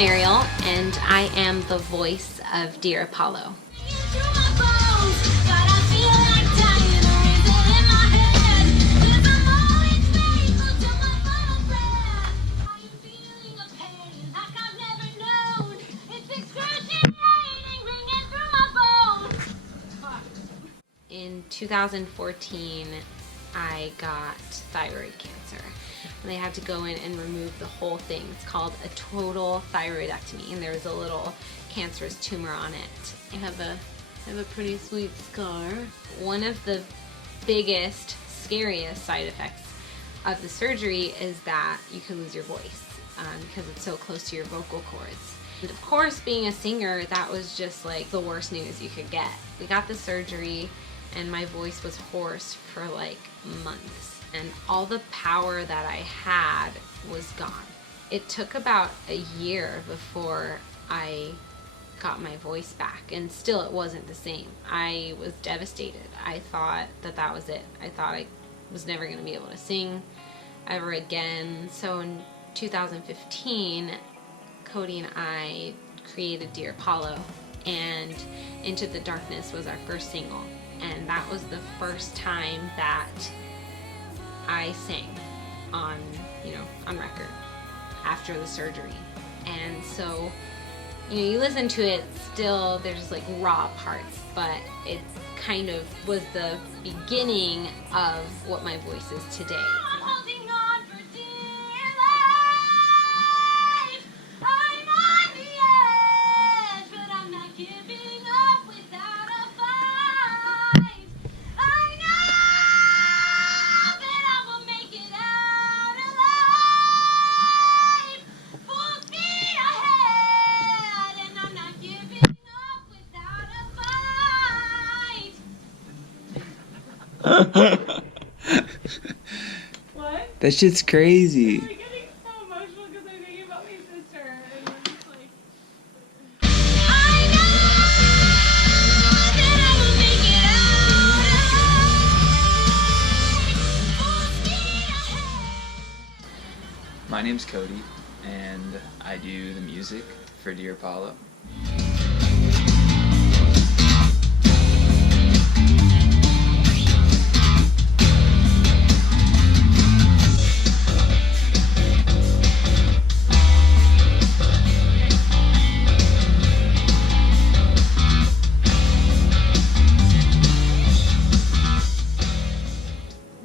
Mariel, and I am the voice of Dear Apollo. In 2014, I got thyroid cancer. And they had to go in and remove the whole thing. It's called a total thyroidectomy, and there was a little cancerous tumor on it. I have a pretty sweet scar. One of the biggest, scariest side effects of the surgery is that you can lose your voice because it's so close to your vocal cords. And of course, being a singer, that was just like the worst news you could get. We got the surgery, and my voice was hoarse for like months. And all the power that I had was gone. It took about a year before I got my voice back, and still it wasn't the same. I was devastated. I thought that was it. I thought I was never going to be able to sing ever again. So in 2015, Cody and I created Dear Apollo, and Into the Darkness was our first single. And that was the first time that I sang on record after the surgery. And so, you listen to it still, there's just like raw parts, but it kind of was the beginning of what my voice is today. What? That shit's crazy. I'm getting so emotional because I'm thinking about my sister, and I'm just like... My name's Cody, and I do the music for Dear Apollo.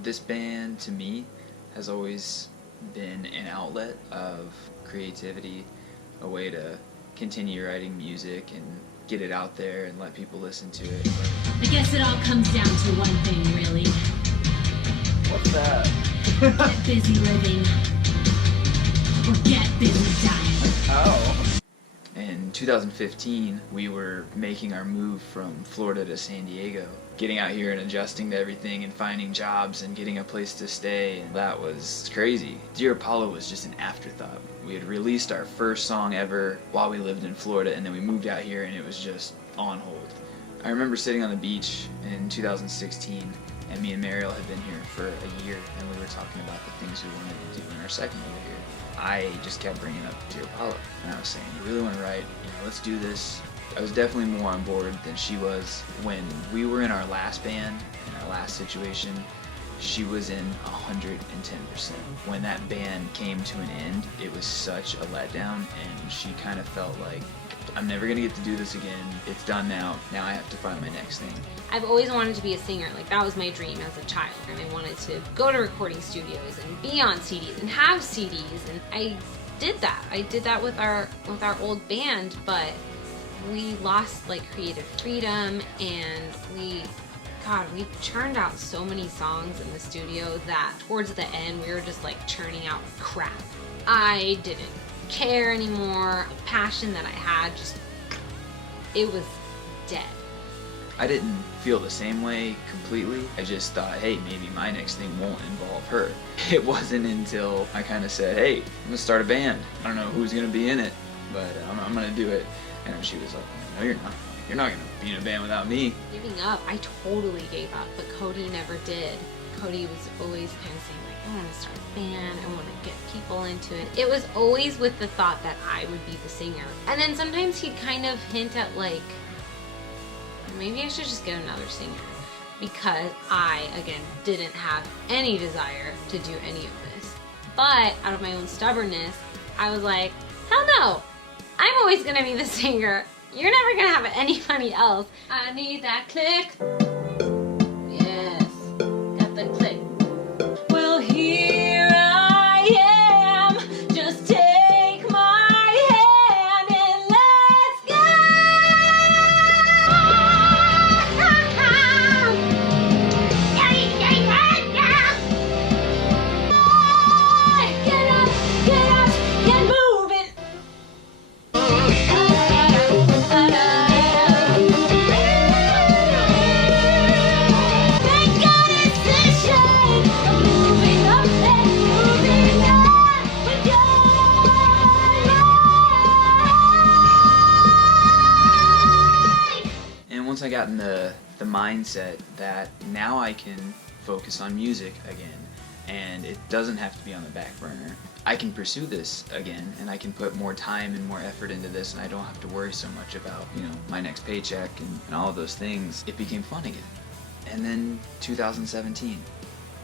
This band, to me, has always been an outlet of creativity, a way to continue writing music and get it out there and let people listen to it. I guess it all comes down to one thing, really. What's that? Get busy living, or get busy dying. Oh. In 2015, we were making our move from Florida to San Diego, getting out here and adjusting to everything and finding jobs and getting a place to stay, and that was crazy. Dear Apollo was just an afterthought. We had released our first song ever while we lived in Florida, and then we moved out here and it was just on hold. I remember sitting on the beach in 2016, and me and Mariel had been here for a year, and we were talking about the things we wanted to do in our second year here. I just kept bringing up Dear Apollo, and I was saying, you really want to write, let's do this. I was definitely more on board than she was. When we were in our last band, in our last situation, she was in 110%. When that band came to an end, it was such a letdown, and she kind of felt like, I'm never gonna get to do this again. It's done now. Now I have to find my next thing. I've always wanted to be a singer. Like, that was my dream as a child. And I wanted to go to recording studios and be on CDs and have CDs. And I did that. I did that with our old band, but we lost like creative freedom, and we churned out so many songs in the studio that towards the end we were just like churning out crap. I didn't care anymore. The passion that I had, it was dead. I didn't feel the same way completely. I just thought, hey, maybe my next thing won't involve her. It wasn't until I kind of said, hey, I'm gonna start a band. I don't know who's gonna be in it, but I'm gonna do it. And she was like, no, you're not. You're not gonna be in a band without me. Giving up, I totally gave up, but Cody never did. Cody was always kind of saying like, I want to start a band, I want to get people into it. It was always with the thought that I would be the singer. And then sometimes he'd kind of hint at like, maybe I should just get another singer. Because I, again, didn't have any desire to do any of this. But out of my own stubbornness, I was like, hell no! I'm always gonna be the singer. You're never gonna have anybody else. I need that click. Yes, got the click. Well, here I am. Just take my hand and let's go. Get up, get moving. Thank God it's the shade of moving up and moving on with your life. And once I got in the mindset that now I can focus on music again, and it doesn't have to be on the back burner. I can pursue this again, and I can put more time and more effort into this, and I don't have to worry so much about, you know, my next paycheck and all of those things. It became fun again. And then 2017,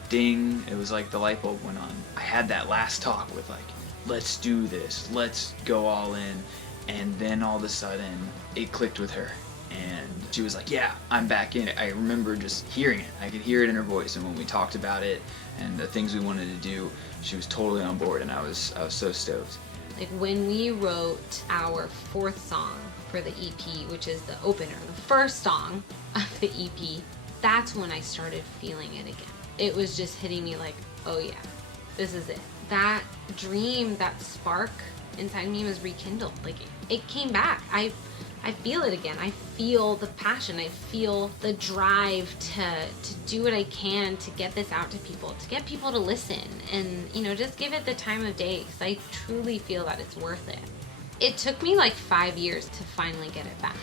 ding, it was like the light bulb went on. I had that last talk with like, let's do this, let's go all in, and then all of a sudden, it clicked with her. And she was like, yeah, I'm back in it. I remember just hearing it. I could hear it in her voice. And when we talked about it and the things we wanted to do, she was totally on board, and I was so stoked. Like when we wrote our 4th song for the EP, which is the opener, the first song of the EP, that's when I started feeling it again. It was just hitting me like, oh yeah, this is it. That dream, that spark inside me was rekindled. Like it came back. I feel it again. I feel the passion. I feel the drive to do what I can to get this out to people, to get people to listen, and you know, just give it the time of day, because I truly feel that it's worth it. It took me like 5 years to finally get it back.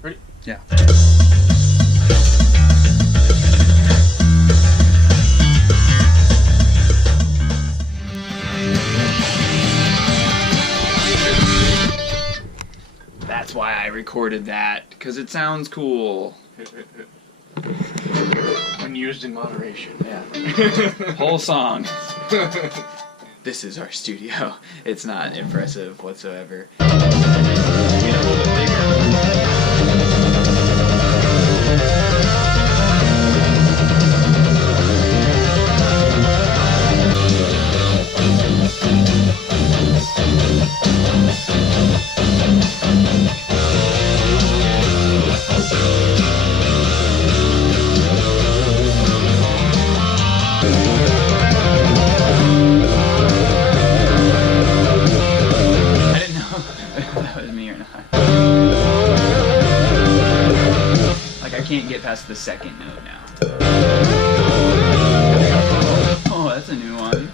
Ready? Yeah. That's why I recorded that, because it sounds cool. When used in moderation. Yeah. Whole song. This is our studio. It's not impressive whatsoever. I didn't know if that was me or not. Like, I can't get past the second note now. Oh, that's a new one.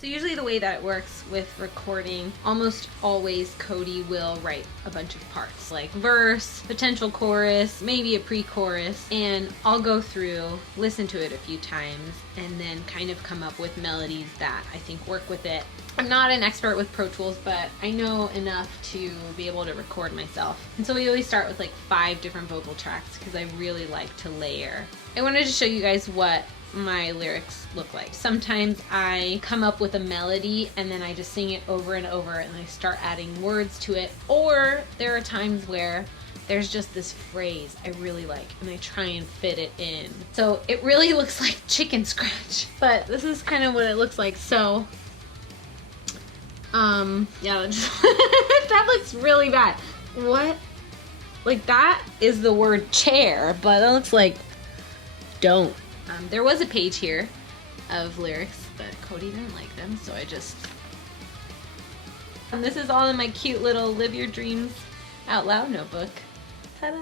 So usually the way that it works with recording, almost always Cody will write a bunch of parts, like verse, potential chorus, maybe a pre-chorus, and I'll go through, listen to it a few times, and then kind of come up with melodies that I think work with it. I'm not an expert with Pro Tools, but I know enough to be able to record myself. And so we always start with like 5 different vocal tracks because I really like to layer. I wanted to show you guys what my lyrics look like. Sometimes I come up with a melody and then I just sing it over and over and I start adding words to it. Or there are times where there's just this phrase I really like and I try and fit it in. So it really looks like chicken scratch, but this is kind of what it looks like. So yeah, that looks really bad. What? Like that is the word chair, but that looks like don't. There was a page here of lyrics, but Cody didn't like them, so I just... And this is all in my cute little Live Your Dreams Out Loud notebook. Ta-da!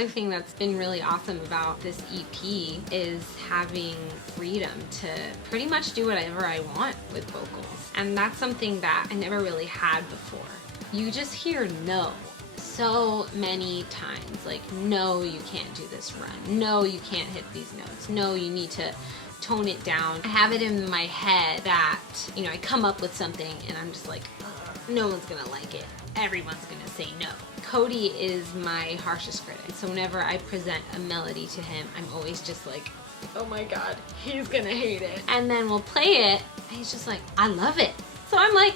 Another thing that's been really awesome about this EP is having freedom to pretty much do whatever I want with vocals. And that's something that I never really had before. You just hear no so many times. Like, no, you can't do this run. No, you can't hit these notes. No, you need to tone it down. I have it in my head that, you know, I come up with something and I'm just like, no one's gonna like it. Everyone's gonna say no. Cody is my harshest critic. So whenever I present a melody to him, I'm always just like, oh my God, he's gonna hate it. And then we'll play it and he's just like, I love it. So I'm like,